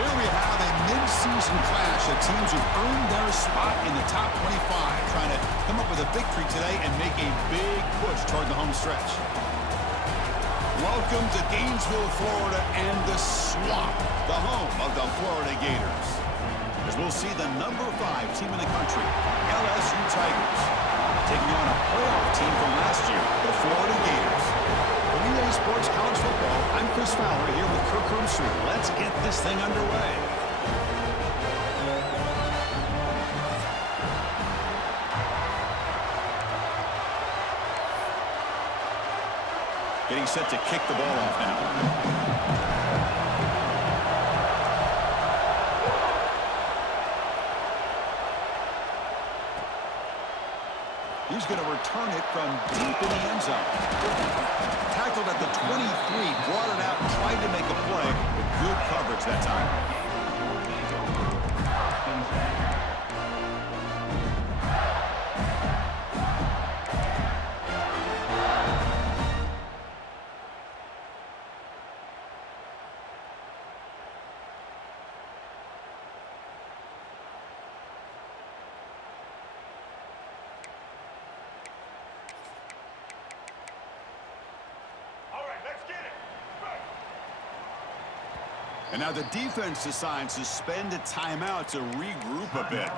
Here we have a mid-season clash of teams who've earned their spot in the top 25, trying to come up with a victory today and make a big push toward the home stretch. Welcome to Gainesville, Florida, and the Swamp, the home of the Florida Gators. As we'll see the number 5 team in the country, LSU Tigers, taking on a playoff team from last year, the Florida Gators. For Relay Sports College Football, I'm Chris Fowler here with Kirk Herbstreit. Let's get this thing underway. Getting set to kick the ball off now. He's going to return it from deep in the end zone. Tackled at the 23, brought it out, tried to make a play with good coverage that time. And now the defense decides to spend a timeout to regroup a bit.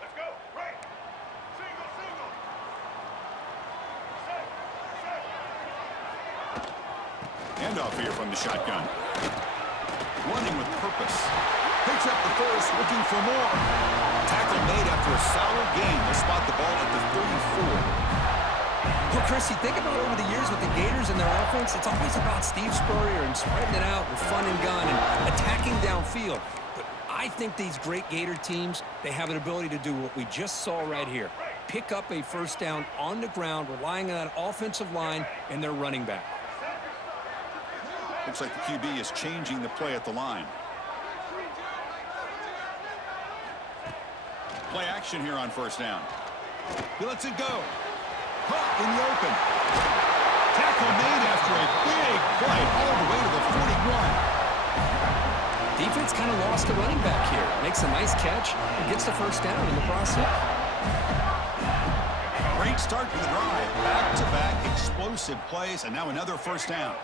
Let's go. Right. Single, single. Set. Handoff here from the shotgun. Running with purpose. Picks up the first, looking for more. Tackle made after a solid gain to spot the ball at the 34. Well, Chris, you think about over the years with the Gators and their offense, it's always about Steve Spurrier and spreading it out with fun and gun and attacking downfield. But I think these great Gator teams, they have an ability to do what we just saw right here. Pick up a first down on the ground, relying on that offensive line and their running back. Looks like the QB is changing the play at the line. Play action here on first down. He lets it go. Caught in the open. Tackle made after a big play all the way to the 41. Defense kind of lost the running back here. Makes a nice catch and gets the first down in the process. Great start to the drive. Back-to-back explosive plays, and now another first down.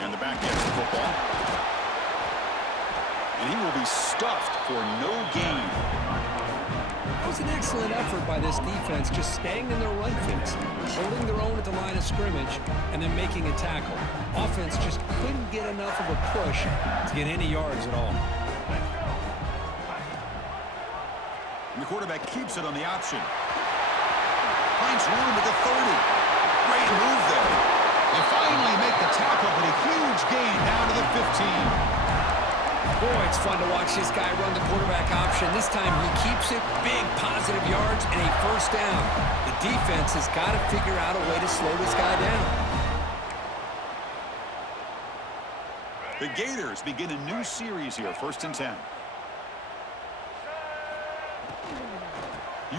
And the back gets the football. And he will be stuffed for no gain. It was an excellent effort by this defense, just staying in their run fence, holding their own at the line of scrimmage, and then making a tackle. Offense just couldn't get enough of a push to get any yards at all. And the quarterback keeps it on the option. Finds room at the 30. Great move there. They finally make the tackle, but a huge gain down to the 15. Boy, it's fun to watch this guy run the quarterback option. This time he keeps it, big positive yards, and a first down. The defense has got to figure out a way to slow this guy down. The Gators begin a new series here, 1st and 10.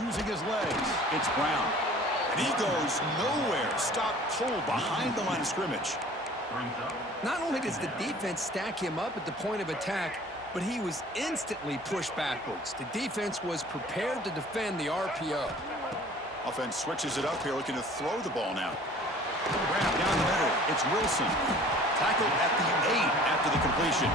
Using his legs, it's Brown. And he goes nowhere. Stopped cold behind the line of scrimmage. Not only does the defense stack him up at the point of attack, but he was instantly pushed backwards. The defense was prepared to defend the RPO. Offense switches it up here, looking to throw the ball now. Grab down the middle. It's Wilson. Tackled at the 8 after the completion.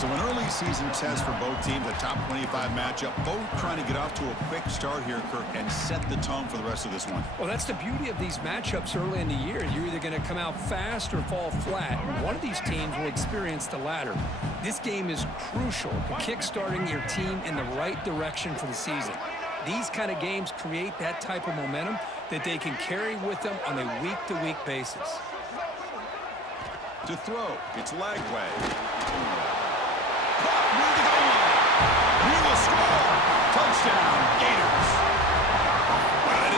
So an early season test for both teams, a top 25 matchup. Both trying to get off to a quick start here, Kirk, and set the tone for the rest of this one. Well, that's the beauty of these matchups early in the year. You're either going to come out fast or fall flat. One of these teams will experience the latter. This game is crucial to kick-starting your team in the right direction for the season. These kind of games create that type of momentum that they can carry with them on a week-to-week basis. To throw, it's Lagway. Near the goal line. He will score. Touchdown, Gators. Well,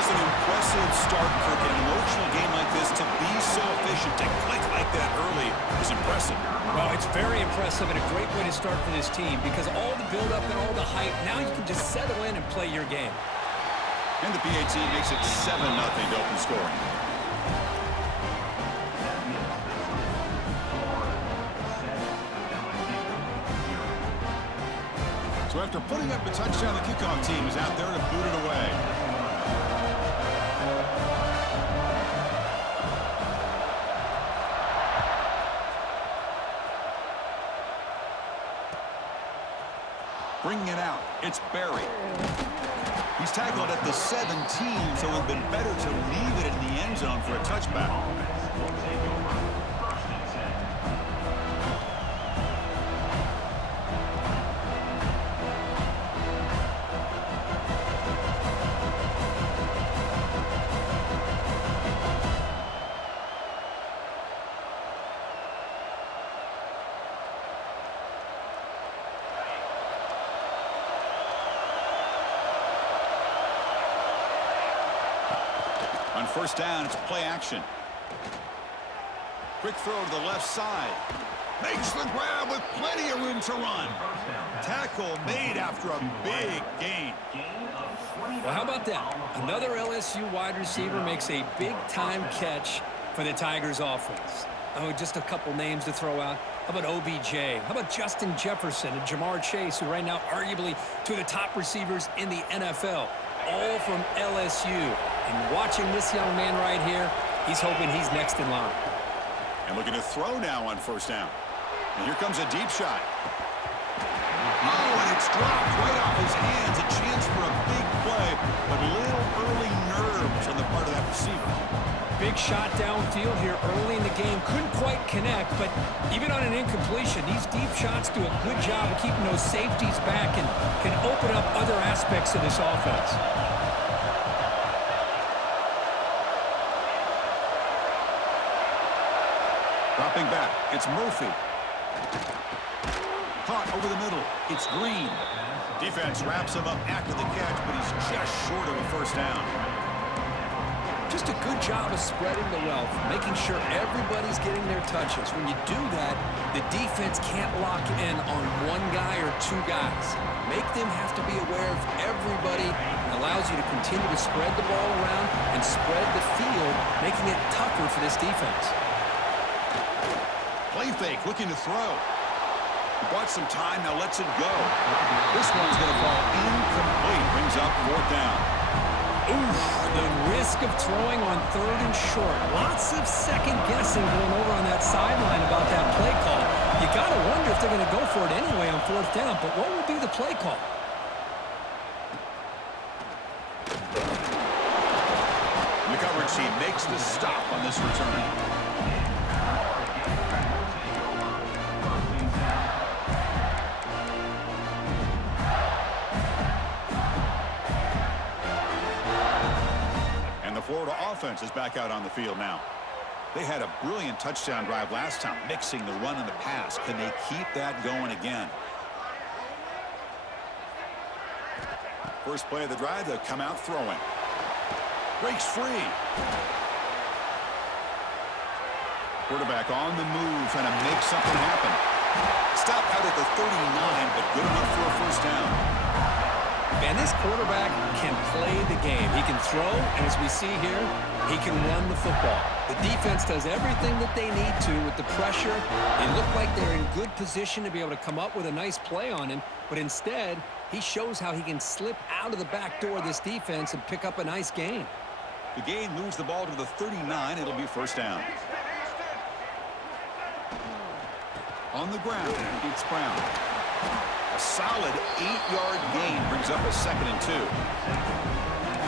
start, Kirk. An emotional game like this, to be so efficient, to click like that early is impressive. Well, it's very impressive and a great way to start for this team because all the build-up and all the hype, now you can just settle in and play your game. And the PAT makes it 7-0 to open scoring. So after putting up a touchdown, the kickoff team is out there to boot it away. Bringing it out, it's Barry. He's tackled at the 17, so it would have been better to leave it in the end zone for a touchback. On first down, it's play action. Quick throw to the left side. Makes the grab with plenty of room to run. Tackle made after a big gain. Well, how about that? Another LSU wide receiver makes a big-time catch for the Tigers offense. Oh, just a couple names to throw out. How about OBJ? How about Justin Jefferson and Jamar Chase, who right now arguably two of the top receivers in the NFL, all from LSU. And watching this young man right here, he's hoping he's next in line. And looking to throw now on first down. And here comes a deep shot. Oh, and it's dropped right off his hands. A chance for a big play, but little early nerves on the part of that receiver. Big shot downfield here early in the game. Couldn't quite connect, but even on an incompletion, these deep shots do a good job of keeping those safeties back and can open up other aspects of this offense. Dropping back, it's Murphy. Caught over the middle, it's Green. Defense wraps him up after the catch, but he's just short of a first down. Just a good job of spreading the wealth, making sure everybody's getting their touches. When you do that, the defense can't lock in on one guy or two guys. Make them have to be aware of everybody. It allows you to continue to spread the ball around and spread the field, making it tougher for this defense. Play fake, looking to throw. He bought some time, now lets it go. This one's going to fall incomplete. Brings up fourth down. Oof, the risk of throwing on third and short. Lots of second guessing going over on that sideline about that play call. You got to wonder if they're going to go for it anyway on fourth down, but what would be the play call? The coverage team makes the stop on this return. Florida offense is back out on the field now. They had a brilliant touchdown drive last time, mixing the run and the pass. Can they keep that going again? First play of the drive, they'll come out throwing. Breaks free. Quarterback on the move, trying to make something happen. Stopped out at the 39, but good enough for a first down. And this quarterback can play the game. He can throw, and as we see here, he can run the football. The defense does everything that they need to with the pressure. They look like they're in good position to be able to come up with a nice play on him, but instead, he shows how he can slip out of the back door of this defense and pick up a nice gain. The gain moves the ball to the 39. It'll be first down. On the ground, it's Brown. A solid 8-yard gain brings up a 2nd and 2.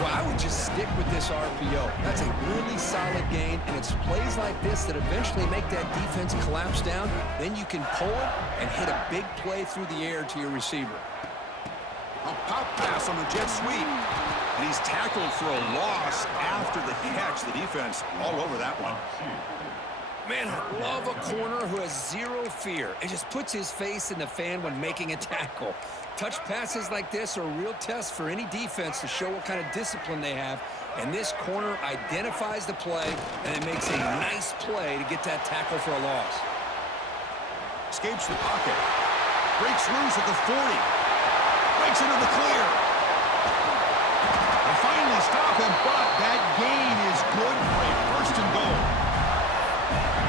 Well, I would just stick with this RPO. That's a really solid gain, and it's plays like this that eventually make that defense collapse down. Then you can pull it and hit a big play through the air to your receiver. A pop pass on the jet sweep. And he's tackled for a loss after the catch. The defense all over that one. Man, I love a corner who has zero fear. It just puts his face in the fan when making a tackle. Touch passes like this are a real test for any defense to show what kind of discipline they have. And this corner identifies the play and it makes a nice play to get that tackle for a loss. Escapes the pocket. Breaks loose at the 40. Breaks into the clear. They finally stop him, but that gain is good for a first and goal.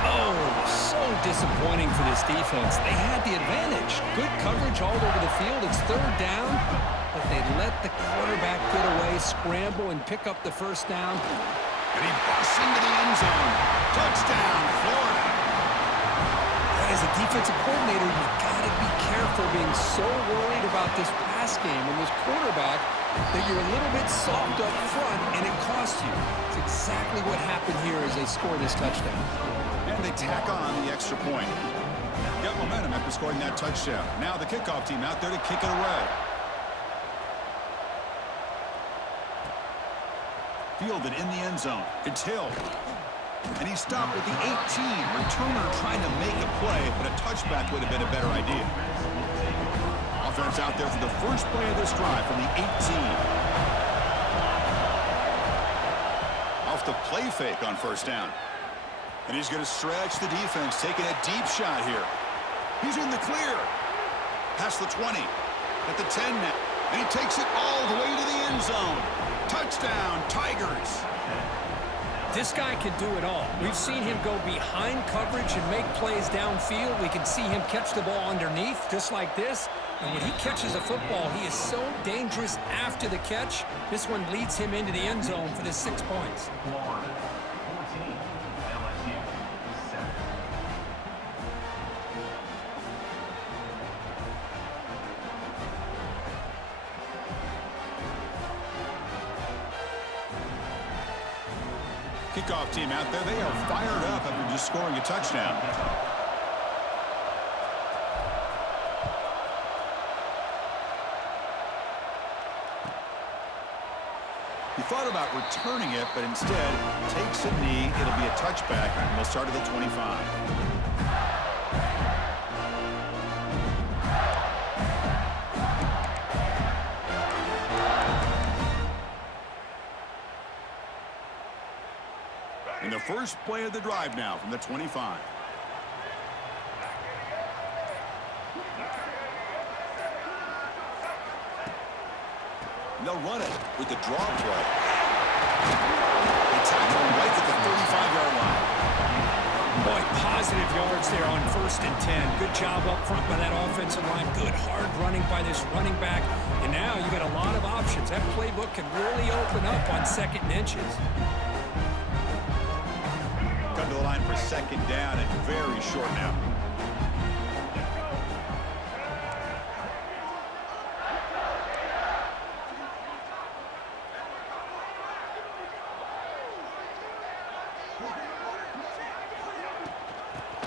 Oh, so disappointing for this defense. They had the advantage. Good coverage all over the field. It's third down, but they let the quarterback get away, scramble, and pick up the first down. And he busts into the end zone. Touchdown, Florida. As a defensive coordinator, you've got to be careful being so worried about this pass game and this quarterback that you're a little bit soft up front, and it costs you. It's exactly what happened here as they score this touchdown. And they tack on the extra point. Got momentum after scoring that touchdown. Now the kickoff team out there to kick it away. Fielded in the end zone. It's Hill. And he stopped with the 18. Returner trying to make a play, but a touchback would have been a better idea. Offense out there for the first play of this drive from the 18. Off the play fake on first down. And he's going to stretch the defense, taking a deep shot here. He's in the clear. Past the 20. At the 10 now. And he takes it all the way to the end zone. Touchdown, Tigers. This guy can do it all. We've seen him go behind coverage and make plays downfield. We can see him catch the ball underneath, just like this. And when he catches a football, he is so dangerous after the catch. This one leads him into the end zone for the 6 points. Kickoff team out there, they are fired up after just scoring a touchdown. He thought about returning it, but instead takes a knee. It'll be a touchback, and they'll start at the 25. In the first play of the drive now from the 25. And they'll run it with the draw play. They tackle him right at the 35-yard line. Boy, positive yards there on 1st and 10. Good job up front by that offensive line. Good hard running by this running back. And now you got a lot of options. That playbook can really open up on 2nd and inches. Come to the line for second down and very short now.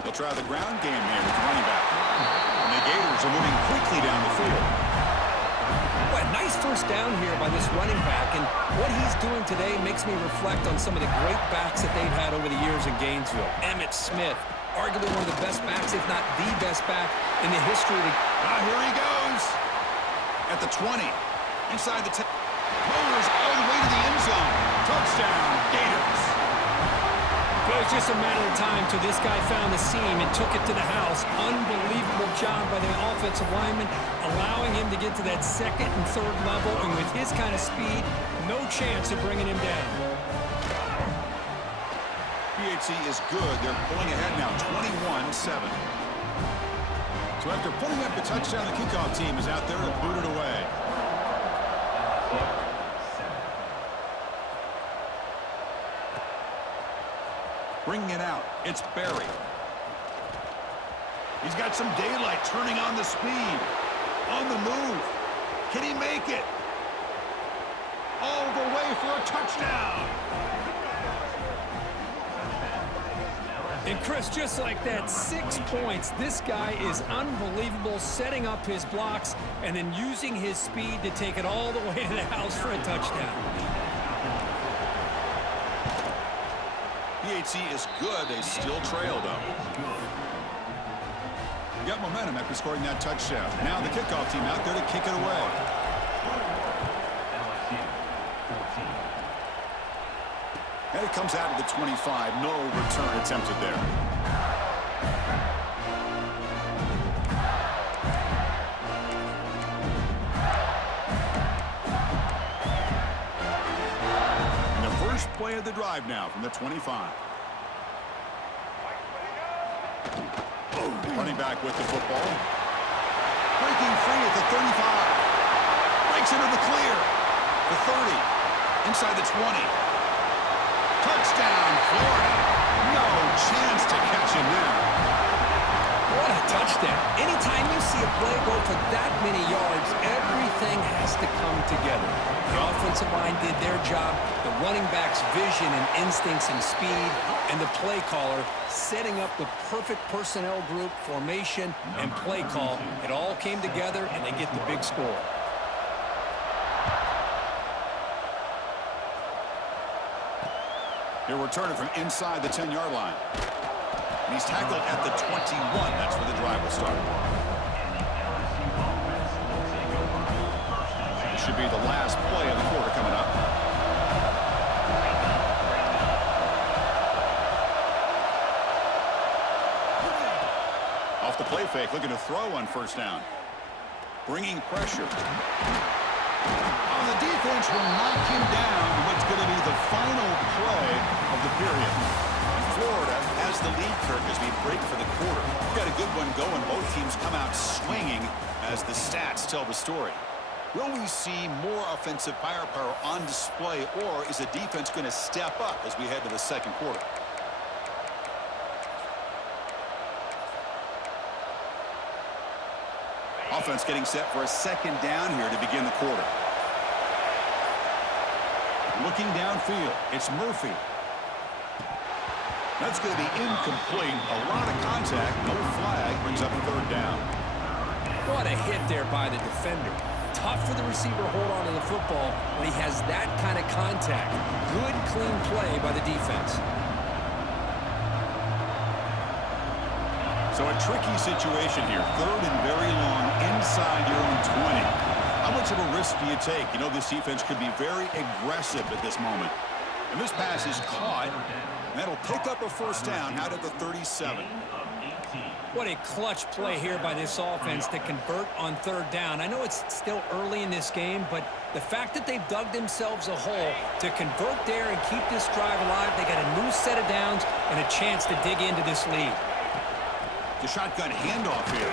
They'll try the ground game here with the running back. And the Gators are moving quickly down the field. What a nice first down here by this running back, and what he's doing today makes me reflect on some of the great backs that they've had over the years in Gainesville. Emmitt Smith, arguably one of the best backs, if not the best back in the history of the... Here he goes. At the 20. Inside the 10. Motors all the way to the end zone. Touchdown, Gators. It was just a matter of time till this guy found the seam and took it to the house. Unbelievable job by the offensive lineman, allowing him to get to that 2nd and 3rd level, and with his kind of speed, no chance of bringing him down. PHC is good. They're pulling ahead now, 21-7. So after putting up the touchdown, the kickoff team is out there to boot it away. Bringing it out, it's Barry. He's got some daylight turning on the speed. On the move. Can he make it? All the way for a touchdown. And Chris, just like that, 6 points. This guy is unbelievable, setting up his blocks and then using his speed to take it all the way to the house for a touchdown. PHC is good. They still trail, though. got momentum after scoring that touchdown. Now the kickoff team out there to kick it away. And it comes out of the 25. No return attempted there. And the first play of the drive now from the 25. Running back with the football. Breaking free at the 35. Breaks into the clear. The 30. Inside the 20. Touchdown, Florida. No chance to catch him there. What a touchdown. Anytime you see a play go for that many yards, everything has to come together. The offensive line did their job, the running back's vision and instincts and speed, and the play caller setting up the perfect personnel group, formation, and play call. It all came together, and they get the big score. He'll return it from inside the 10-yard line. And he's tackled at the 21. That's where the drive will start. This should be the last play of the quarter coming up. Off the play fake, looking to throw on first down. Bringing pressure. The defense will knock him down to what's going to be the final play of the period. And Florida has the lead, Kirk, as we break for the quarter. We've got a good one going. Both teams come out swinging as the stats tell the story. Will we see more offensive firepower on display, or is the defense going to step up as we head to the second quarter? Offense getting set for a second down here to begin the quarter. Looking downfield, it's Murphy. That's going to be incomplete. A lot of contact, no flag, brings up third down. What a hit there by the defender. Tough for the receiver to hold on to the football when he has that kind of contact. Good, clean play by the defense. So a tricky situation here. Third and very long inside your own 20. How much of a risk do you take? You know, this defense could be very aggressive at this moment. And this pass is caught. And that'll pick up a first down out at the 37. What a clutch play here by this offense to convert on third down. I know it's still early in this game, but the fact that they've dug themselves a hole to convert there and keep this drive alive, they got a new set of downs and a chance to dig into this lead. The shotgun handoff here.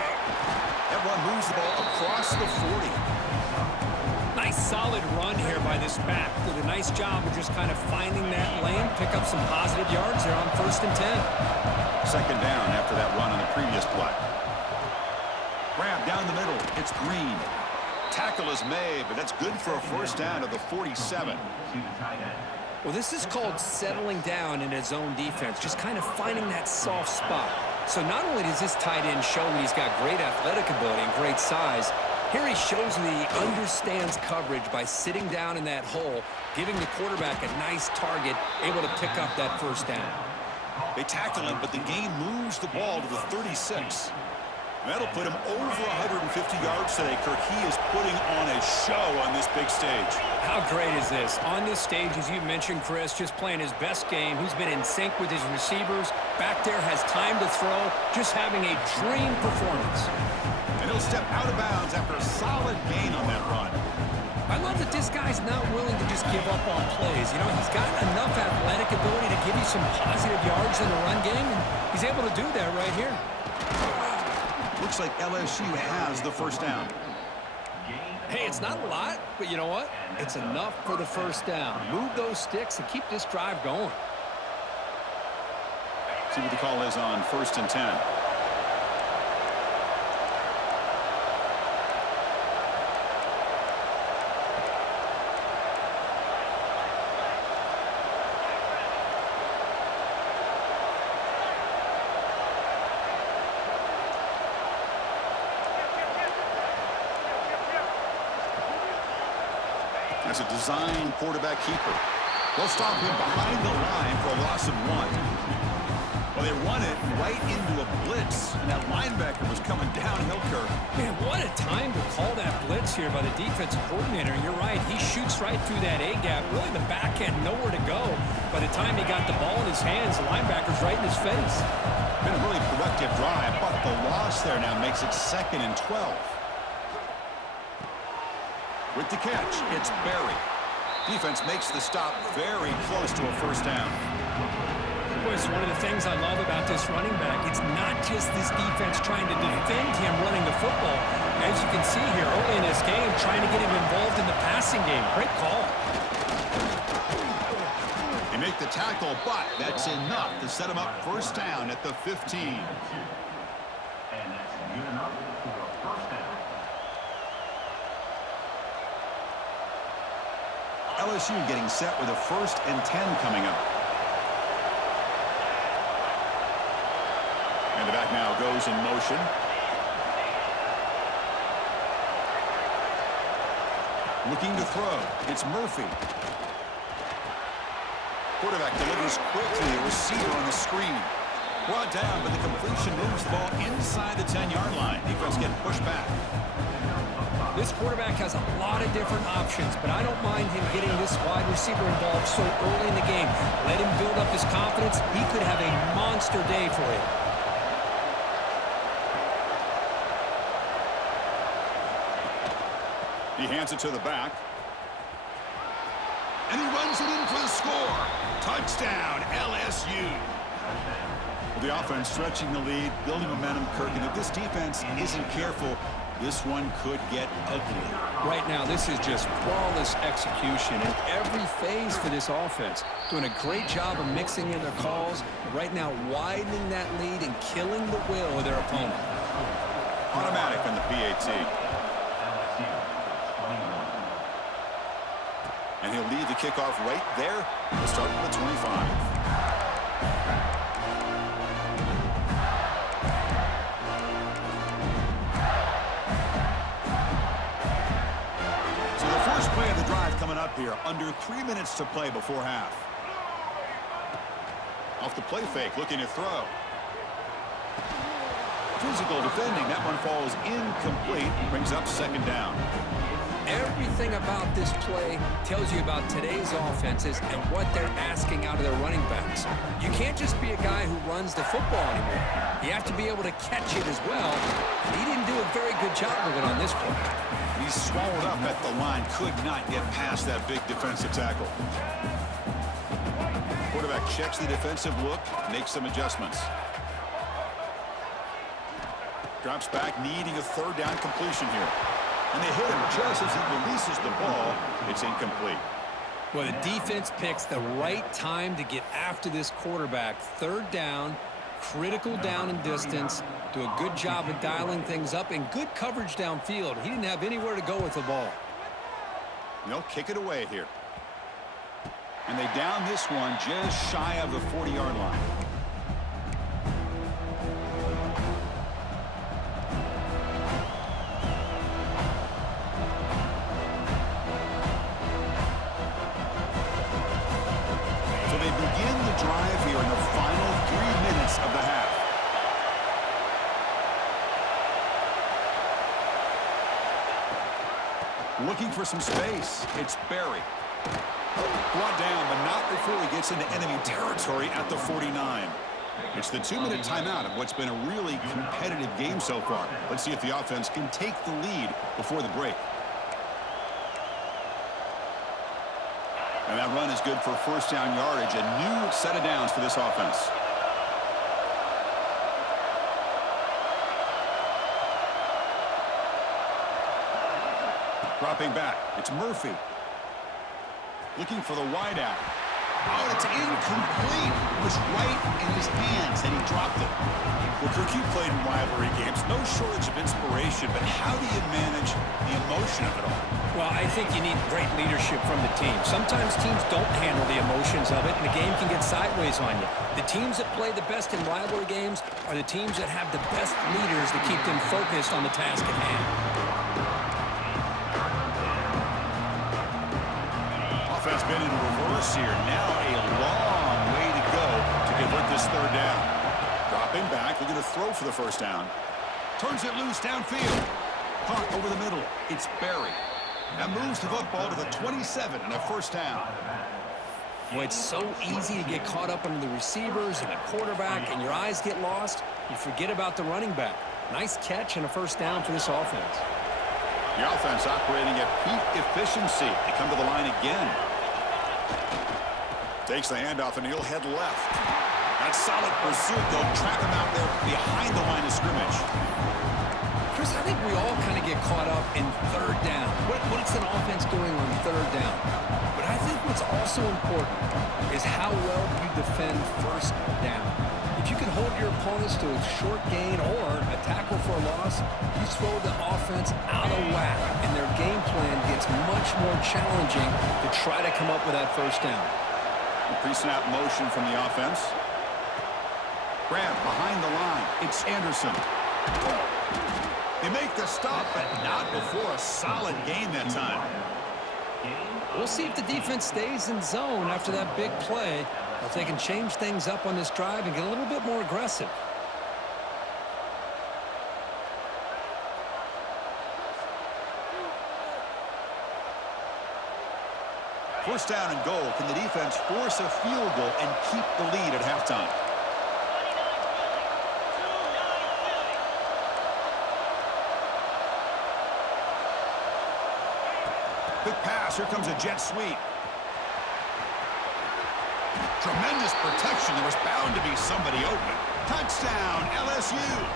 That one moves the ball across the 40. Nice solid run here by this back. Did a nice job of just kind of finding that lane, pick up some positive yards there on 1st and 10. Second down after that run on the previous play. Grab down the middle. It's Green. Tackle is made, but that's good for a first down at the 47. Well, this is called settling down in his own defense, just kind of finding that soft spot. So not only does this tight end show that he's got great athletic ability and great size, here he shows that he understands coverage by sitting down in that hole, giving the quarterback a nice target, able to pick up that first down. They tackle him, but the game moves the ball to the 36. That'll put him over 150 yards today, Kirk. He is putting on a show on this big stage. How great is this? On this stage, as you mentioned, Chris, just playing his best game. He's been in sync with his receivers. Back there, has time to throw. Just having a dream performance. And he'll step out of bounds after a solid gain on that run. I love that this guy's not willing to just give up on plays. You know, he's got enough athletic ability to give you some positive yards in the run game, and he's able to do that right here. Looks like LSU has the first down. Hey, it's not a lot, but you know what? It's enough for the first down. Move those sticks and keep this drive going. See what the call is on 1st and 10. That's a design quarterback keeper. They'll stop him behind the line for a loss of 1. Well, they run it right into a blitz, and that linebacker was coming downhill, Kirk. Man, what a time to call that blitz here by the defensive coordinator. You're right. He shoots right through that A-gap. Really, the back end, nowhere to go. By the time he got the ball in his hands, the linebacker's right in his face. Been a really productive drive, but the loss there now makes it 2nd and 12. With the catch, it's Berry. Defense makes the stop very close to a first down. Boy, it's one of the things I love about this running back. It's not just this defense trying to defend him running the football. As you can see here early in this game, trying to get him involved in the passing game. Great call. They make the tackle, but that's enough to set him up first down at the 15. And that's good enough for a first down. LSU getting set with a 1st and 10 coming up. And the back now goes in motion. Looking to throw. It's Murphy. Quarterback delivers quickly. A receiver on the screen. Brought down, but the completion moves the ball inside the 10-yard line. Defense getting pushed back. This quarterback has a lot of different options, but I don't mind him getting this wide receiver involved so early in the game. Let him build up his confidence. He could have a monster day for you. He hands it to the back. And he runs it in for the score. Touchdown, LSU. The offense stretching the lead, building momentum, Kirk. And if this defense isn't careful, this one could get ugly. Right now, this is just flawless execution in every phase for this offense. Doing a great job of mixing in their calls. Right now, widening that lead and killing the will of their opponent. Automatic on the PAT. And he'll lead the kickoff right there. We'll start from the 25. So the first play of the drive coming up here. Under 3 minutes to play before half. Off the play fake, looking to throw. Physical defending. That one falls incomplete. Brings up 2nd down. Everything about this play tells you about today's offenses and what they're asking out of their running backs. You can't just be a guy who runs the football anymore. You have to be able to catch it as well. He didn't do a very good job of it on this play. He's swallowed up at the line. Could not get past that big defensive tackle. Quarterback checks the defensive look, makes some adjustments. Drops back, needing a 3rd down completion here. And they hit him just as he releases the ball. It's incomplete. Well, the defense picks the right time to get after this quarterback. 3rd down, critical down and distance. Do a good job of dialing things up and good coverage downfield. He didn't have anywhere to go with the ball. They'll kick it away here. And they down this one just shy of the 40-yard line. Looking for some space. It's Berry. Brought down, but not before he gets into enemy territory at the 49. It's the 2-minute timeout of what's been a really competitive game so far. Let's see if the offense can take the lead before the break. And that run is good for 1st down yardage. A new set of downs for this offense. Dropping back, it's Murphy. Looking for the wideout. Oh, it's incomplete. It was right in his hands, and he dropped it. Well, Kirk, you played in rivalry games. No shortage of inspiration, but how do you manage the emotion of it all? Well, I think you need great leadership from the team. Sometimes teams don't handle the emotions of it, and the game can get sideways on you. The teams that play the best in rivalry games are the teams that have the best leaders to keep them focused on the task at hand. Offense been in reverse here. Now a long way to go to convert this 3rd down. Dropping back, looking to throw for the first down. Turns it loose downfield. Caught over the middle. It's Barry. That moves the football to the 27 and a first down. Boy, it's so easy to get caught up under the receivers and the quarterback, and your eyes get lost. You forget about the running back. Nice catch and a first down for this offense. The offense operating at peak efficiency. They come to the line again. Takes the handoff, and he'll head left. That solid pursuit, they'll trap him out there behind the line of scrimmage. Chris, I think we all kind of get caught up in third down. What's an offense doing on third down? But I think what's also important is how well you defend first down. If you can hold your opponents to a short gain or a tackle for a loss, you throw the offense out of whack, and their game plan gets much more challenging to try to come up with that first down. Pre-snap motion from the offense. Grab behind the line. It's Anderson. They make the stop, but not before a solid gain that time. We'll see if the defense stays in zone after that big play, or if they can change things up on this drive and get a little bit more aggressive. First down and goal. Can the defense force a field goal and keep the lead at halftime? Quick pass. Here comes a jet sweep. Tremendous protection. There was bound to be somebody open. Touchdown, LSU.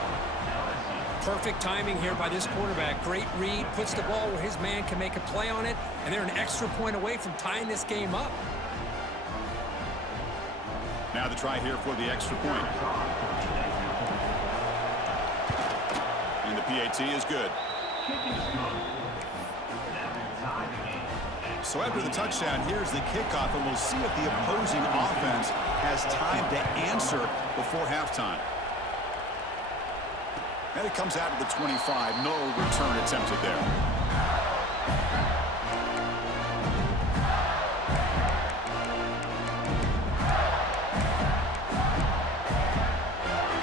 Perfect timing here by this quarterback. Great read, puts the ball where his man can make a play on it, and they're an extra point away from tying this game up. Now the try here for the extra point. And the PAT is good. So after the touchdown, here's the kickoff, and we'll see if the opposing offense has time to answer before halftime. And it comes out of the 25. No return attempted there.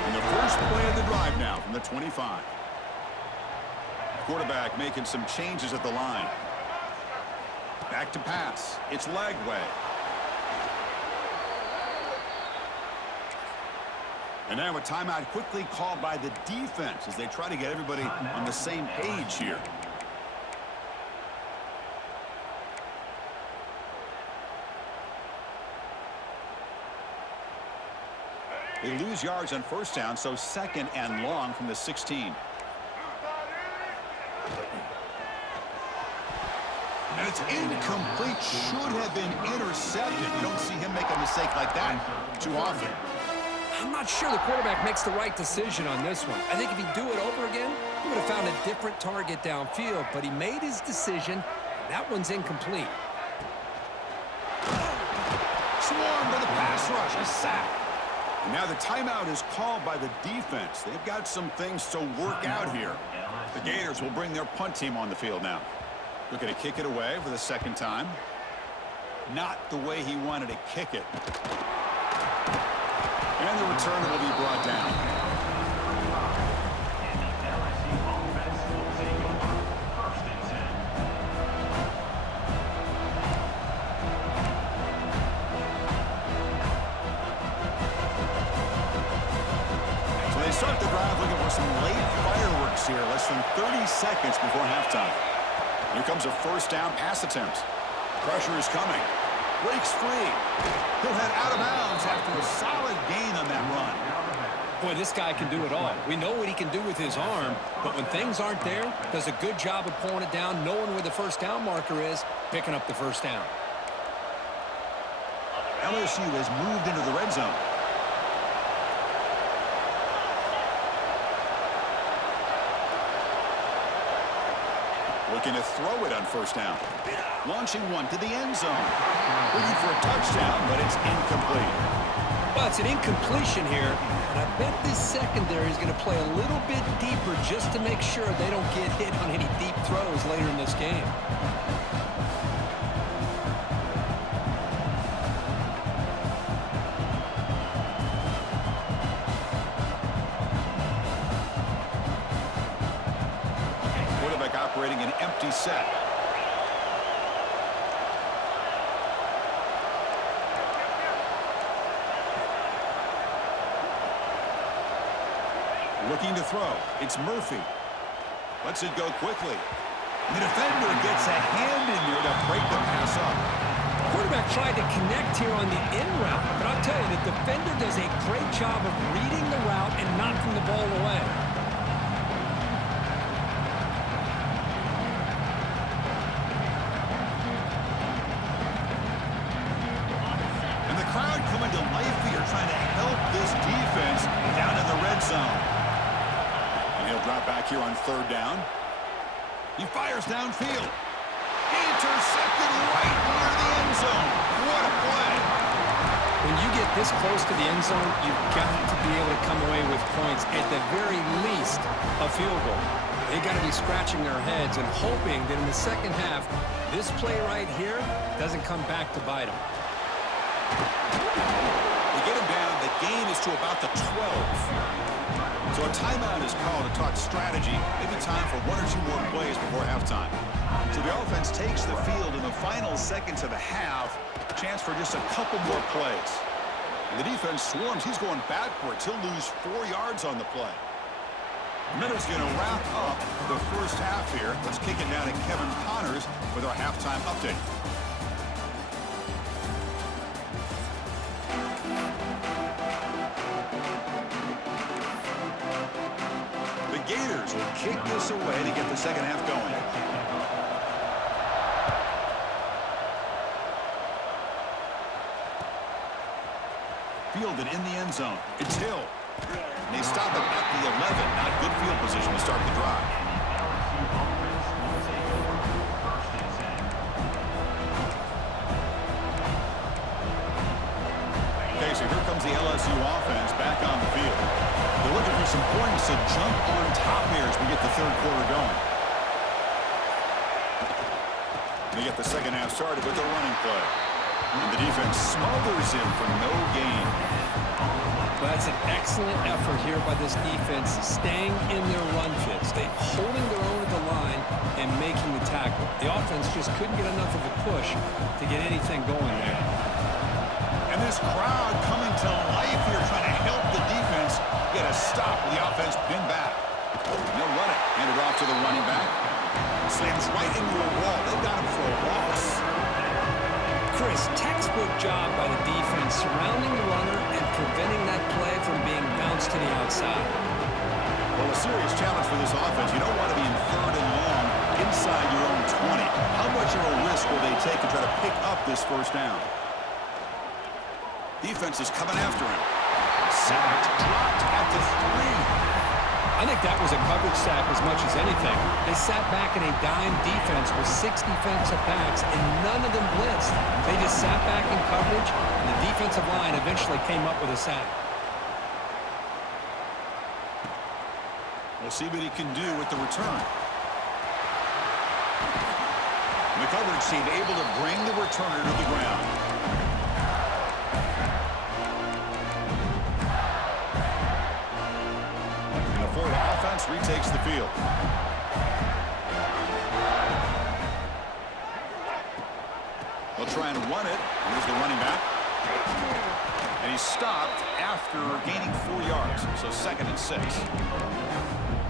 And the first play of the drive now from the 25. Quarterback making some changes at the line. Back to pass. It's Lagway. And now a timeout quickly called by the defense as they try to get everybody on the same page here. They lose yards on first down, so second and long from the 16. And it's incomplete. Should have been intercepted. You don't see him make a mistake like that too often. I'm not sure the quarterback makes the right decision on this one. I think if he'd do it over again, he would have found a different target downfield, but he made his decision. That one's incomplete. Swarmed by the pass rush, a sack. And now the timeout is called by the defense. They've got some things to work out here. The Gators will bring their punt team on the field now. Looking to kick it away for the second time. Not the way he wanted to kick it. And the return will be brought down. So they start the drive looking for some late fireworks here. Less than 30 seconds before halftime. Here comes a first down pass attempt. Pressure is coming. Breaks free. He'll head out of bounds after a solid gain on that run. Boy, this guy can do it all. We know what he can do with his arm, but when things aren't there, does a good job of pulling it down, knowing where the first down marker is, picking up the first down. LSU has moved into the red zone. Looking to throw it on first down. Launching one to the end zone. Looking for a touchdown, but it's incomplete. Well, it's an incompletion here, and I bet this secondary is going to play a little bit deeper just to make sure they don't get hit on any deep throws later in this game. he's set. Looking to throw. It's Murphy. Lets it go quickly. The defender gets a hand in there to break the pass up. Quarterback tried to connect here on the in route, but I'll tell you, the defender does a great job of reading the route and knocking the ball away. And the crowd coming to life here, trying to help this defense down in the red zone. And he'll drop back here on third down. He fires downfield. Intercepted right near the end zone. What a play. When you get this close to the end zone, you've got to be able to come away with points, at the very least, a field goal. They got to be scratching their heads and hoping that in the second half, this play right here doesn't come back to bite them. They get him down. The gain is to about the 12. So a timeout is called to talk strategy. Maybe time for one or two more plays before halftime. So the offense takes the field in the final seconds of the half. Chance for just a couple more plays. And the defense swarms. He's going backwards. He'll lose 4 yards on the play. Minutes going to wrap up the first half here. Let's kick it down to Kevin Connors with our halftime update. The Gators will kick this away to get the second half going. Fielded in the end zone. It's Hill. And they stop him at the 11. Not good field position to start the drive. Okay, so here comes the LSU offense back on the field. They're looking for some points to jump on top here as we get the third quarter going. They get the second half started with their running play. And the defense smothers him for no gain. Well, that's an excellent effort here by this defense, staying in their run fits. They holding their own at the line and making the tackle. The offense just couldn't get enough of a push to get anything going there. And this crowd coming to life here, trying to help the defense get a stop with the offense pinned back. And they'll run it. Hand it off to the running back. Slams right into a wall. They got him for a loss. Chris, textbook job by the defense surrounding the runner and preventing that play from being bounced to the outside. Well, a serious challenge for this offense. You don't want to be in third and long inside your own 20. How much of a risk will they take to try to pick up this first down? Defense is coming after him. Sacked, dropped at the 3. I think that was a coverage sack as much as anything. They sat back in a dime defense with 6 defensive backs, and none of them blitzed. They just sat back in coverage, and the defensive line eventually came up with a sack. We'll see what he can do with the return. And the coverage team able to bring the returner to the ground. Offense retakes the field. They'll try and run it. Here's the running back. And he's stopped after gaining 4 yards. So 2nd and 6.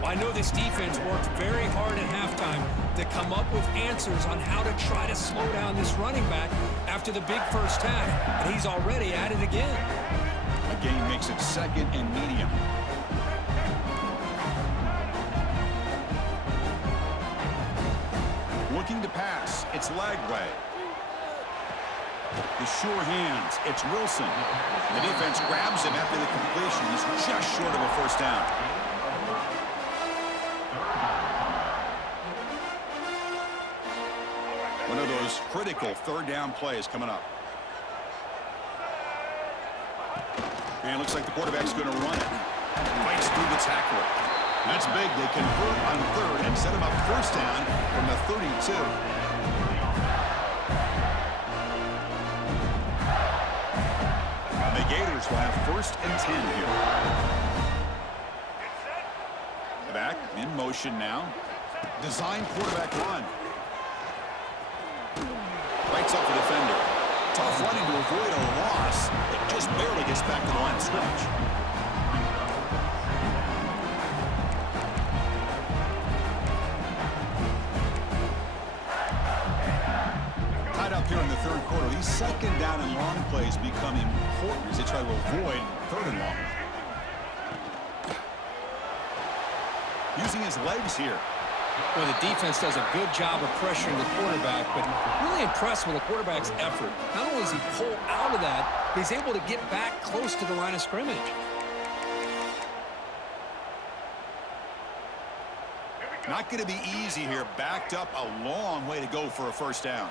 Well, I know this defense worked very hard at halftime to come up with answers on how to try to slow down this running back after the big first half. And he's already at it again. The gain makes it 2nd and medium. Looking to pass. It's Lagway. The sure hands. It's Wilson. The defense grabs him after the completion. He's just short of a first down. One of those critical third down plays coming up. And it looks like the quarterback's going to run it. Fights through the tackler. That's big. They convert on third and set him up first down from the 32. And the Gators will have 1st and 10 here. Back in motion now. Design quarterback run. Writes up the defender. Tough running to avoid a loss. It just barely gets back to the line of scrimmage. Tied up here in the third quarter. These second down and long plays become important as they try to avoid third and long. Using his legs here. Well, the defense does a good job of pressuring the quarterback, but really impressed with the quarterback's effort. Not only does he pull out of that, but he's able to get back close to the line of scrimmage. Not going to be easy here. Backed up a long way to go for a first down.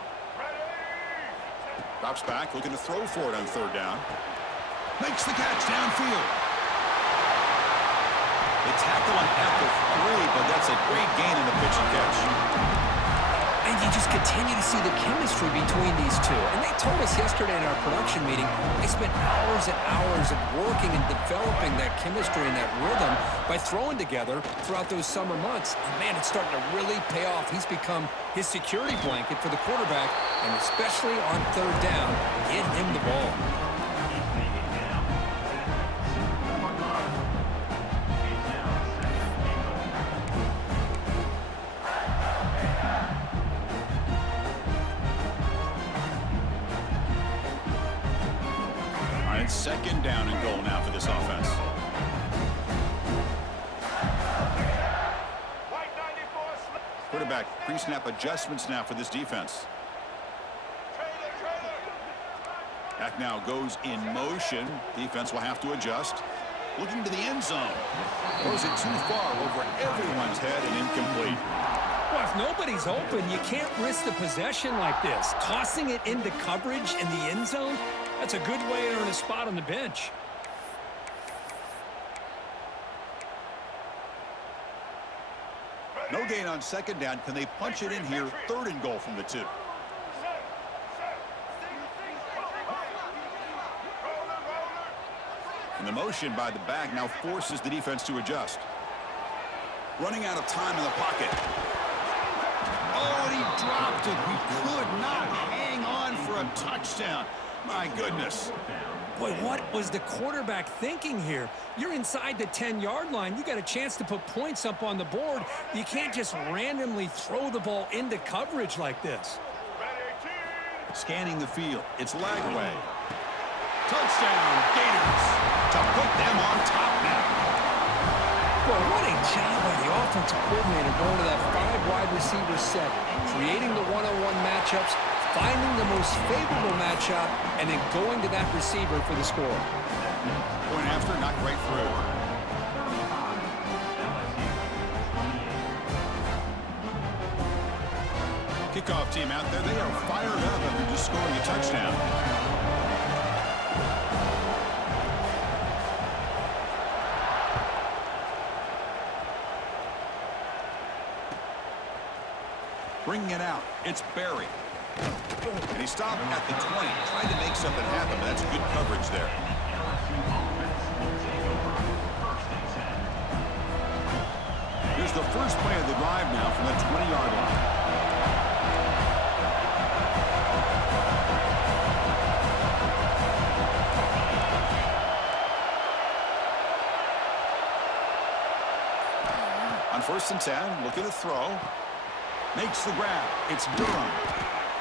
Drops back, looking to throw for it on third down. Makes the catch downfield. They tackle him at the 3, but that's a great gain in the pitch and catch. And you just continue to see the chemistry between these two. And they told us yesterday in our production meeting, they spent hours and hours of working and developing that chemistry and that rhythm by throwing together throughout those summer months. And man, it's starting to really pay off. He's become his security blanket for the quarterback, and especially on third down, get him the ball. Second down and goal now for this offense. Quarterback pre-snap adjustments now for this defense. Back now goes in motion. Defense will have to adjust. Looking to the end zone. Throws it too far over everyone's head and incomplete. Well, if nobody's open, you can't risk the possession like this. Tossing it into coverage in the end zone, that's a good way to earn a spot on the bench. No gain on second down. Can they punch it in here? Third and goal from the 2. And the motion by the back now forces the defense to adjust. Running out of time in the pocket. Oh, and he dropped it. He could not hang on for a touchdown. My goodness. Boy, what was the quarterback thinking here? You're inside the 10-yard line. You got a chance to put points up on the board. You can't just randomly throw the ball into coverage like this. Scanning the field. It's Lagway. Touchdown, Gators. To put them on top now. Boy, what a job by the offensive coordinator going to that 5-wide receiver set, creating the one-on-one matchups, finding the most favorable matchup, and then going to that receiver for the score. Point after, knocked right through. Kickoff team out there. They are fired up after just scoring a touchdown. Bringing it out. It's Barry. And he stopped at the 20, trying to make something happen, but that's good coverage there. Here's the first play of the drive now from the 20-yard line. On 1st and 10, looking to throw. Makes the grab. It's Durham.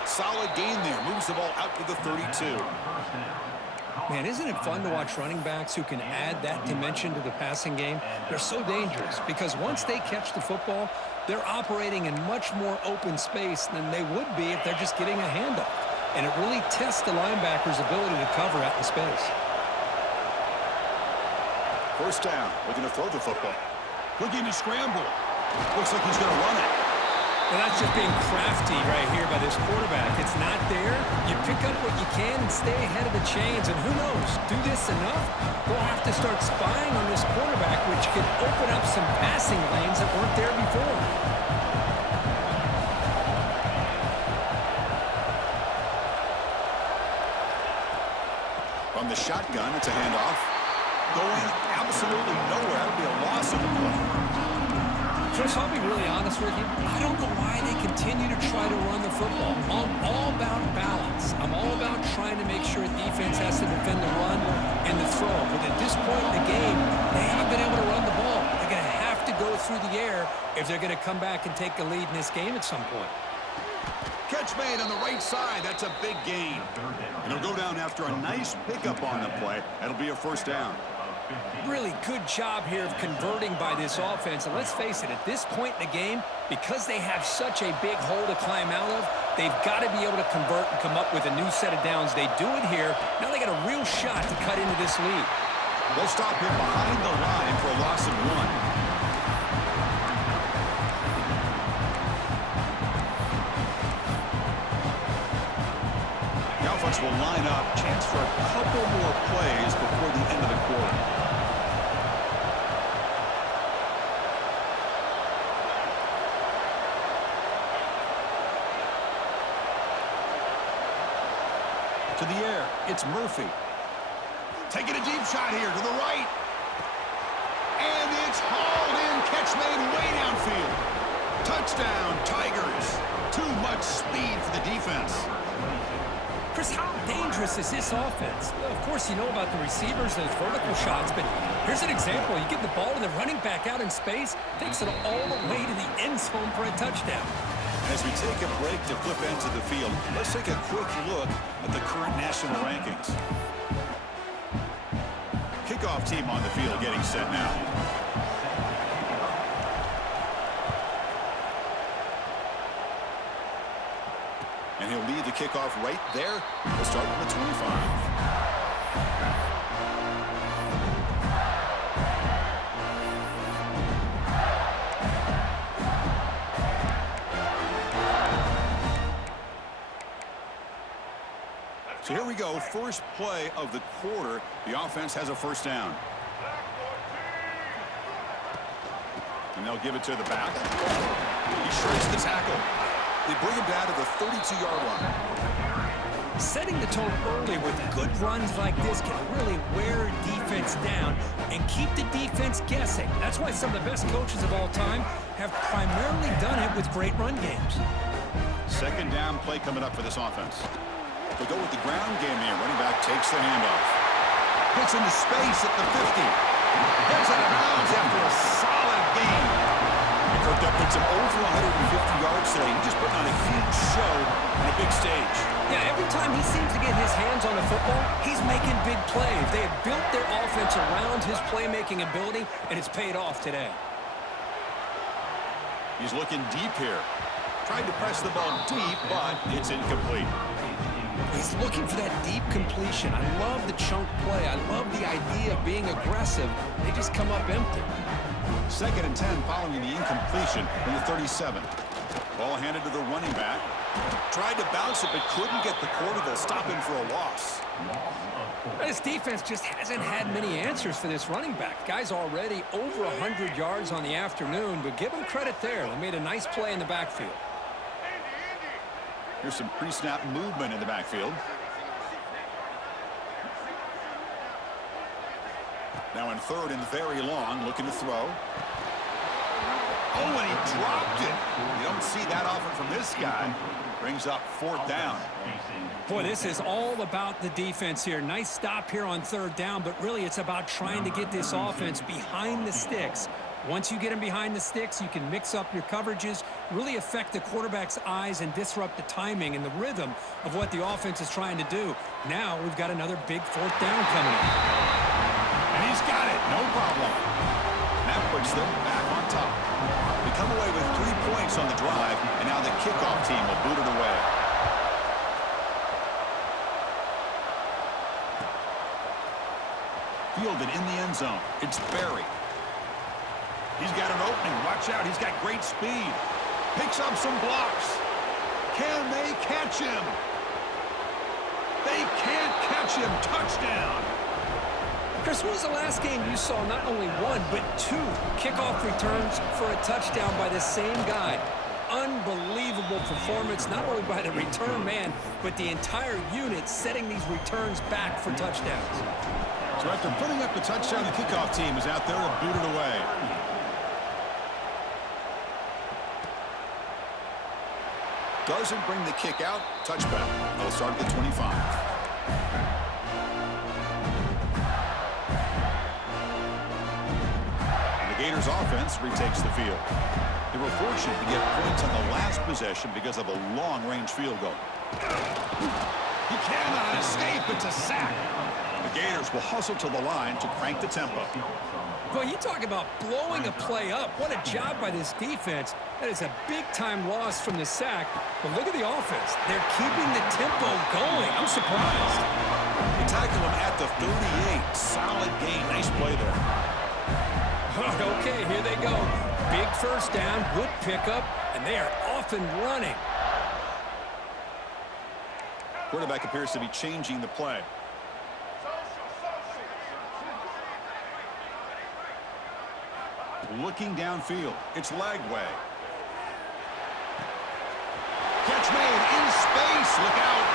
Solid gain there. Moves the ball out to the 32. Man, isn't it fun to watch running backs who can add that dimension to the passing game? They're so dangerous because once they catch the football, they're operating in much more open space than they would be if they're just getting a handoff. And it really tests the linebacker's ability to cover out in space. First down. Looking to throw the football. Looking to scramble. Looks like he's going to run it. Well, that's just being crafty right here by this quarterback. It's not there. You pick up what you can and stay ahead of the chains. And who knows, do this enough, they'll have to start spying on this quarterback, which could open up some passing lanes that weren't there before. From the shotgun, it's a handoff. Going absolutely nowhere. That would be a loss of the play. Chris, I'll be really honest with you. I don't know why they continue to try to run the football. I'm all about balance. I'm all about trying to make sure defense has to defend the run and the throw. But at this point in the game, they haven't been able to run the ball. They're going to have to go through the air if they're going to come back and take the lead in this game at some point. Catch made on the right side. That's a big gain. And he'll go down after a nice pickup on the play. That'll be a first down. Really good job here of converting by this offense. And let's face it, at this point in the game, because they have such a big hole to climb out of, they've got to be able to convert and come up with a new set of downs. They do it here. Now they got a real shot to cut into this lead. They'll stop him behind the line for a loss of 1. The offense will line up. Chance for a couple more plays before the end of the quarter. To the air, it's Murphy. Taking a deep shot here to the right. And it's hauled in. Catch made way downfield. Touchdown, Tigers. Too much speed for the defense. Chris, how dangerous is this offense? Well, of course, you know about the receivers, those vertical shots, but here's an example. You get the ball to the running back out in space, takes it all the way to the end zone for a touchdown. As we take a break to flip into the field, let's take a quick look at the current national rankings. Kickoff team on the field getting set now. And he'll lead the kickoff right there. We'll start from the 25. So here we go, first play of the quarter. The offense has a first down. And they'll give it to the back. He shreds the tackle. They bring him down to the 32-yard line. Setting the tone early with good runs like this can really wear defense down and keep the defense guessing. That's why some of the best coaches of all time have primarily done it with great run games. Second down play coming up for this offense. They'll go with the ground game here. Running back takes the handoff. Gets into space at the 50. Gets out of bounds after a solid game. And Kirk, that puts him over 150 yards today. He just put on a huge show on a big stage. Yeah, every time he seems to get his hands on the football, he's making big plays. They have built their offense around his playmaking ability, and it's paid off today. He's looking deep here. Tried to press the ball deep, but it's incomplete. He's looking for that deep completion. I love the chunk play. I love the idea of being aggressive. They just come up empty. Second and 10 following the incompletion from the 37. Ball handed to the running back. Tried to bounce it, but couldn't get the quarter. They'll stop him for a loss. This defense just hasn't had many answers for this running back. Guy's already over 100 yards on the afternoon, but give him credit there. They made a nice play in the backfield. Here's some pre-snap movement in the backfield. Now in third and very long, looking to throw. Oh, and he dropped it. You don't see that often from this guy. Brings up fourth down. Boy, this is all about the defense here. Nice stop here on third down, but really it's about trying to get this offense behind the sticks. Once you get him behind the sticks, you can mix up your coverages, really affect the quarterback's eyes and disrupt the timing and the rhythm of what the offense is trying to do. Now we've got another big fourth down coming up. And he's got it, no problem. And that puts them back on top. They come away with 3 points on the drive, and now the kickoff team will boot it away. Fielded in the end zone. It's Berry. He's got an opening. Watch out. He's got great speed. Picks up some blocks. Can they catch him? They can't catch him. Touchdown. Chris, when was the last game you saw not only one, but 2 kickoff returns for a touchdown by the same guy? Unbelievable performance, not only by the return man, but the entire unit setting these returns back for touchdowns. So after putting up the touchdown, the kickoff team is out there to boot it away. Doesn't bring the kick out. Touchback. They'll start at the 25. And the Gators offense retakes the field. They were fortunate to get points on the last possession because of a long-range field goal. He cannot escape. It's a sack. The Gators will hustle to the line to crank the tempo. Well, you talk about blowing a play up. What a job by this defense. That is a big-time loss from the sack. But look at the offense. They're keeping the tempo going. I'm surprised. They tackle him at the 38. Solid gain. Nice play there. Okay, here they go. Big first down, good pickup, and they are off and running. Quarterback appears to be changing the play. Looking downfield. It's Lagway. Catch made in space. Look out.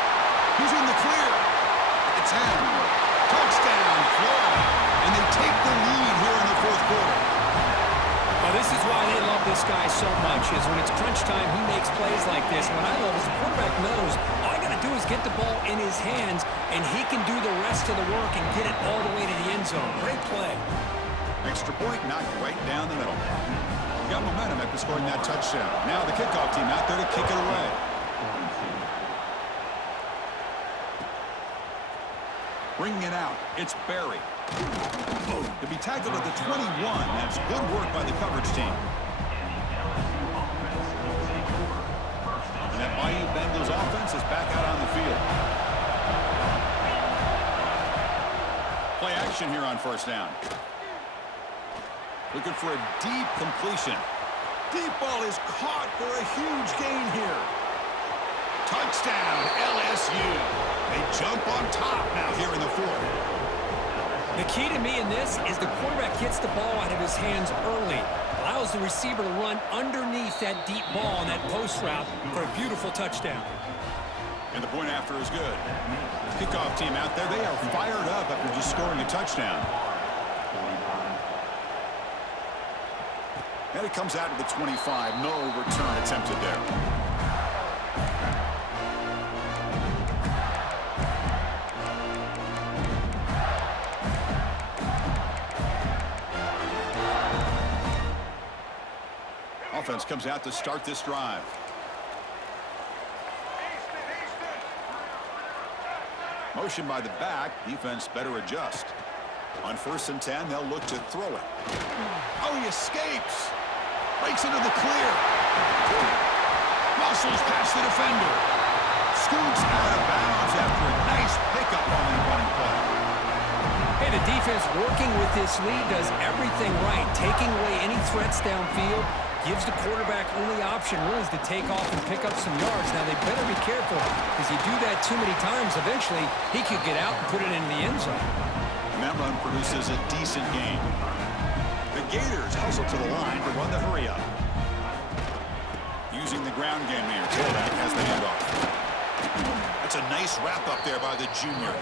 He's in the clear. At the 10. Touchdown, Florida. And they take the lead here in the fourth quarter. Well, this is why they love this guy so much, is when it's crunch time, he makes plays like this. What I love is the quarterback knows all I got to do is get the ball in his hands, and he can do the rest of the work and get it all the way to the end zone. Great play. Extra point knocked right down the middle. Got momentum after scoring that touchdown. Now the kickoff team out there to kick it away. Bringing it out, it's Barry. To be tackled at the 21, that's good work by the coverage team. And that Bayou Bengals offense is back out on the field. Play action here on first down. Looking for a deep completion. Deep ball is caught for a huge gain here. Touchdown, LSU. They jump on top now here in the fourth. The key to me in this is the quarterback gets the ball out of his hands early, allows the receiver to run underneath that deep ball on that post route for a beautiful touchdown. And the point after is good. Kickoff team out there, they are fired up after just scoring a touchdown. And it comes out to the 25. No return attempted there. Offense comes out to start this drive. Motion by the back. Defense better adjust. On 1st and 10, they'll look to throw it. Oh, he escapes. Breaks into the clear. Muscles past the defender. Scoots out of bounds after a nice pickup on the running play. Hey, the defense working with this lead does everything right. Taking away any threats downfield gives the quarterback only option really is to take off and pick up some yards. Now, they better be careful because you do that too many times, eventually he could get out and put it into the end zone. And that run produces a decent gain. The Gators hustle to the line to run the hurry up. Using the ground game here. Quarterback has the handoff. That's a nice wrap up there by the junior.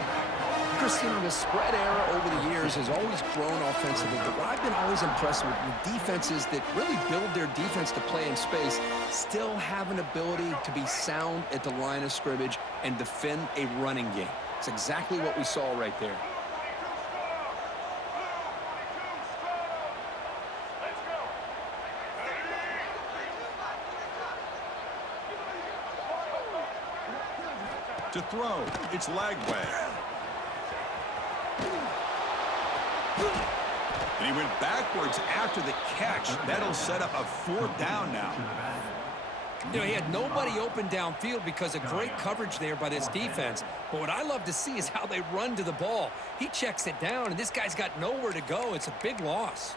Christian, the spread era over the years has always grown offensively, but what I've been always impressed with defenses that really build their defense to play in space still have an ability to be sound at the line of scrimmage and defend a running game. It's exactly what we saw right there. To throw, it's Lagway. And he went backwards after the catch. That'll set up a 4th down now. You know, he had nobody open downfield because of great coverage there by this defense. But what I love to see is how they run to the ball. He checks it down, and this guy's got nowhere to go. It's a big loss.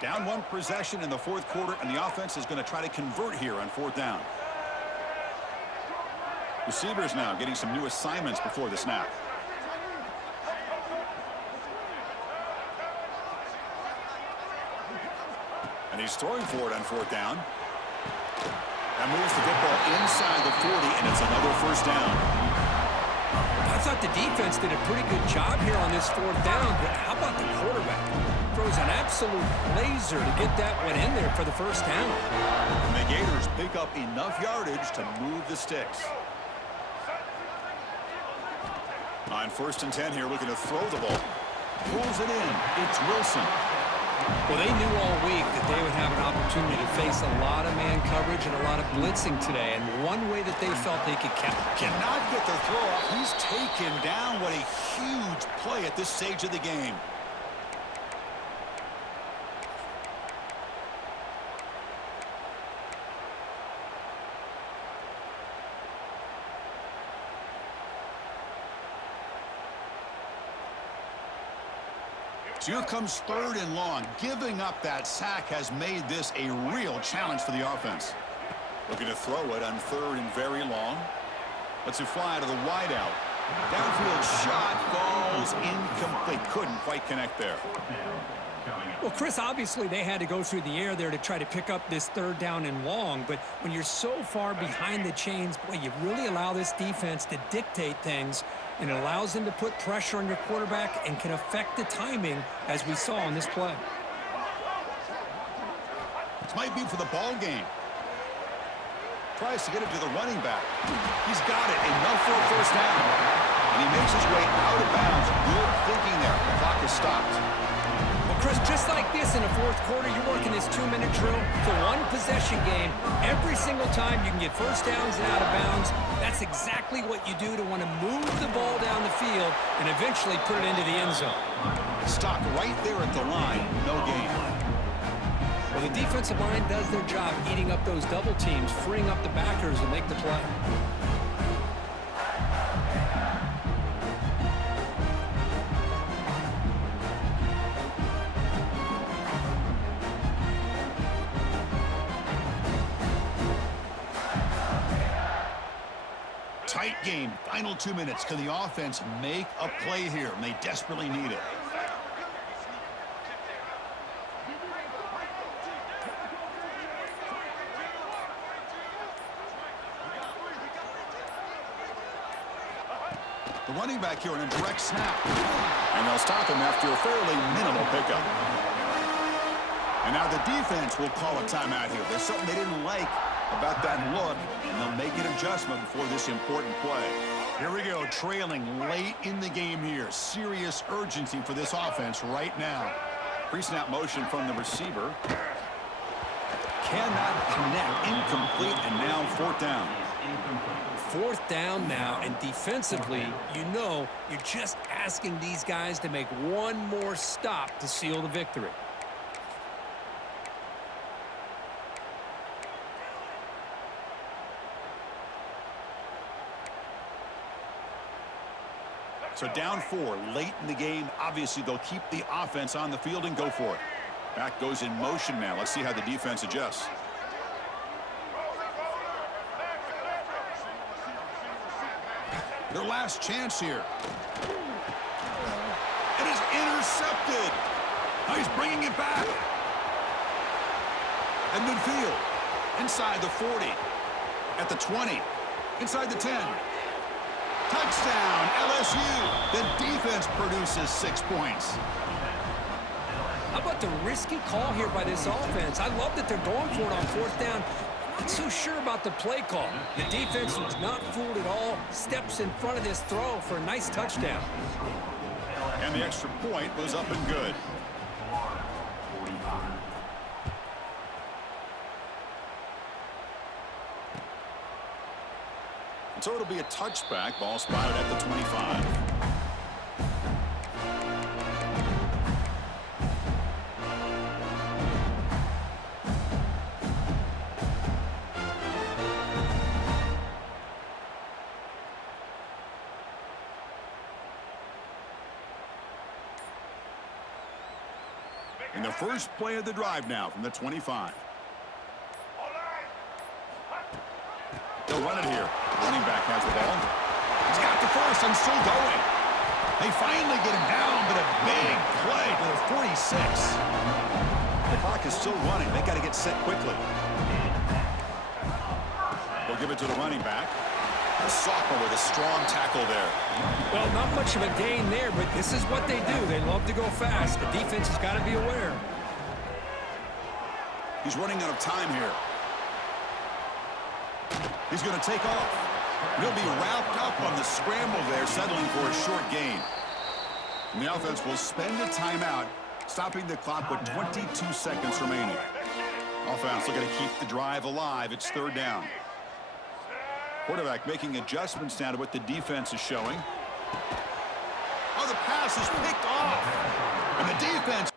Down 1 possession in the 4th quarter, and the offense is going to try to convert here on 4th down. Receivers now getting some new assignments before the snap. And he's throwing for it on 4th down. That moves the football inside the 40, and it's another 1st down. I thought the defense did a pretty good job here on this fourth down, but how about the quarterback? Throws an absolute laser to get that one in there for the first down. And the Gators pick up enough yardage to move the sticks. On 1st and 10 here, looking to throw the ball. Pulls it in. It's Wilson. Well, they knew all week that they would have an opportunity to face a lot of man coverage and a lot of blitzing today. And one way that they felt they could cannot get the throw off. He's taken down. What a huge play at this stage of the game. So here comes 3rd and long. Giving up that sack has made this a real challenge for the offense. Looking to throw it on 3rd and very long. Lets it fly to the wideout. Downfield shot falls incomplete. Couldn't quite connect there. Well, Chris, obviously they had to go through the air there to try to pick up this 3rd down and long. But when you're so far behind the chains, boy, you really allow this defense to dictate things. And it allows them to put pressure on your quarterback and can affect the timing, as we saw on this play. This might be for the ball game. Tries to get it to the running back. He's got it. Enough for a first down. And he makes his way out of bounds. Good thinking there. The clock is stopped. Well, Chris, just like this in the 4th quarter, you're working this 2-minute drill. It's a one-possession game. Every single time you can get first downs and out of bounds. That's exactly what you do to want to move the ball down the field and eventually put it into the end zone. Stock right there at the line. No gain. Well, the defensive line does their job eating up those double teams, freeing up the backers to make the play. Tight game. Final 2 minutes. Can the offense make a play here? And they desperately need it. The running back here in a direct snap. And they'll stop him after a fairly minimal pickup. And now the defense will call a timeout here. There's something they didn't like about that look, and they'll make an adjustment before this important play. Here we go, trailing late in the game here. Serious urgency for this offense right now. Pre-snap motion from the receiver. Cannot connect, incomplete, and now 4th down. 4th down now, and defensively, you know, you're just asking these guys to make one more stop to seal the victory. So down 4 late in the game. Obviously, they'll keep the offense on the field and go for it. Back goes in motion now. Let's see how the defense adjusts. Their last chance here. It is intercepted. Now he's bringing it back. At midfield. Inside the 40. At the 20. Inside the 10. Touchdown, LSU. The defense produces 6 points. How about the risky call here by this offense? I love that they're going for it on 4th down. Not so sure about the play call. The defense was not fooled at all. Steps in front of this throw for a nice touchdown. And the extra point was up and good. So it'll be a touchback. Ball spotted at the 25. And the first play of the drive now from the 25. They'll run it here. Running back has the ball. He's got the first and still going. They finally get him down, but a big play to the 46. The clock is still running. They got to get set quickly. They'll give it to the running back. The sophomore with a strong tackle there. Well, not much of a gain there, but this is what they do. They love to go fast. The defense has got to be aware. He's running out of time here. He's going to take off. He'll be wrapped up on the scramble there, settling for a short gain. And the offense will spend a timeout, stopping the clock with 22 seconds remaining. Offense looking to keep the drive alive. It's third down. Quarterback making adjustments now to what the defense is showing. Oh, the pass is picked off. And the defense